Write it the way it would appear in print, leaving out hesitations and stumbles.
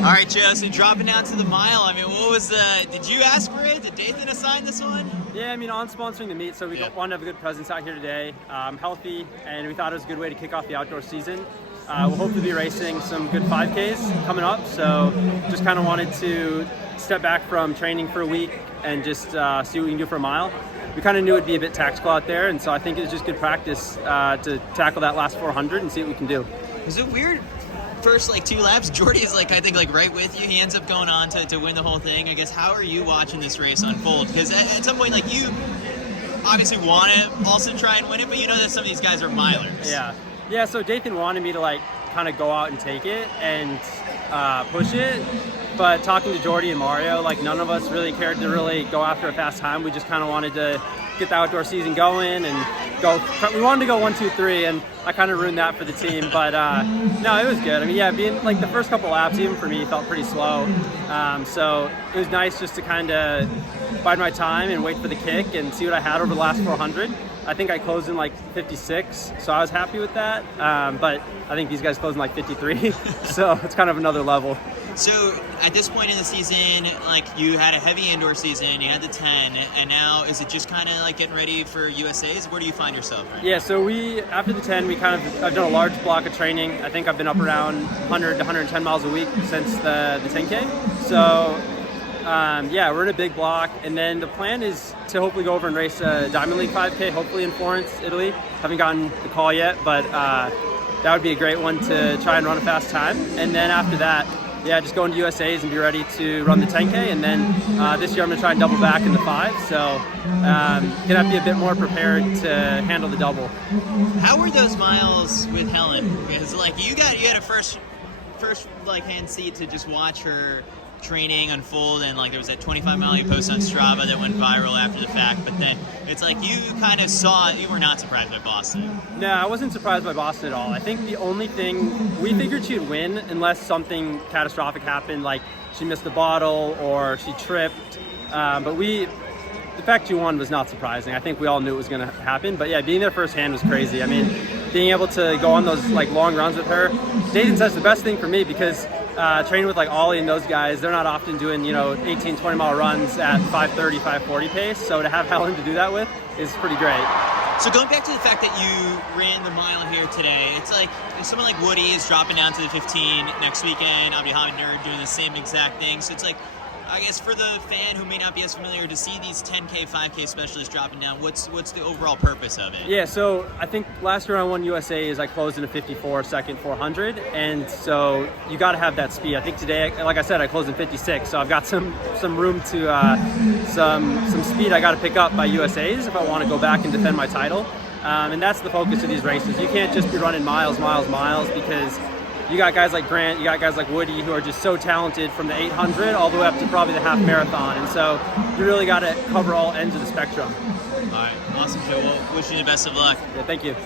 All right, Joe, so dropping down to the mile, I mean, what was did you ask for it? Did Dathan assign this one? Yeah, I mean, on sponsoring the meet, so we wanted to have a good presence out here today, healthy, and we thought it was a good way to kick off the outdoor season. We'll hopefully be racing some good 5Ks coming up, so just kind of wanted to step back from training for a week and just see what we can do for a mile. We kind of knew it'd be a bit tactical out there, and so I think it was just good practice to tackle that last 400 and see what we can do. Was it weird? First 2 laps, Jordy is I think right with you. He ends up going on to win the whole thing. I guess, how are you watching this race unfold? Because at some point, you obviously want to also try and win it, but you know that some of these guys are milers. Yeah. So Dathan wanted me to kind of go out and take it and push it, but talking to Jordy and Mario, none of us really cared to really go after a fast time. We just kind of wanted to get the outdoor season going and go. We wanted to go 1, 2, 3, and I kind of ruined that for the team. But no, it was good. I mean, being the first couple laps, even for me, felt pretty slow. So it was nice just to kind of bide my time and wait for the kick and see what I had over the last 400. I think I closed in 56, so I was happy with that. But I think these guys closed in 53, so it's kind of another level. So at this point in the season, you had a heavy indoor season, you had the 10, and now is it just kind of getting ready for USA's? Where do you find yourself right now? So after the 10, I've done a large block of training. I think I've been up around 100 to 110 miles a week since the 10K. So we're in a big block, and then the plan is to hopefully go over and race a Diamond League 5K, hopefully in Florence, Italy. Haven't gotten the call yet, but that would be a great one to try and run a fast time. And then after that, just go into USA's and be ready to run the 10K. And then this year I'm going to try and double back in the 5. So going to have to be a bit more prepared to handle the double. How were those miles with Helen? Because you had a first hand seat to just watch her training unfold, and there was that 25-mile you posted on Strava that went viral after the fact, but then it's you kind of saw it. You were not surprised by Boston. No, I wasn't surprised by Boston at all. I think the only thing, we figured she'd win unless something catastrophic happened, she missed the bottle or she tripped, but the fact she won was not surprising. I think we all knew it was going to happen, but being there firsthand was crazy. I mean, being able to go on those long runs with her. Dathan says the best thing for me, because training with Ollie and those guys, they're not often doing 18, 20 mile runs at 5:30, 5:40 pace. So to have Helen to do that with is pretty great. So going back to the fact that you ran the mile here today, it's if someone like Woody is dropping down to the 15 next weekend, Abdi Hamidner doing the same exact thing. So it's I guess for the fan who may not be as familiar, to see these 10K, 5K specialists dropping down, what's the overall purpose of it? Yeah, so I think last year I won USA's, I closed in a 54 second 400, and so you got to have that speed. I think today, like I said, I closed in 56, so I've got some room to some speed I got to pick up by USA's if I want to go back and defend my title, and that's the focus of these races. You can't just be running miles, because you got guys like Grant, you got guys like Woody who are just so talented from the 800 all the way up to probably the half marathon. And so you really got to cover all ends of the spectrum. All right. Awesome, Joe. Well, wishing you the best of luck. Yeah, thank you.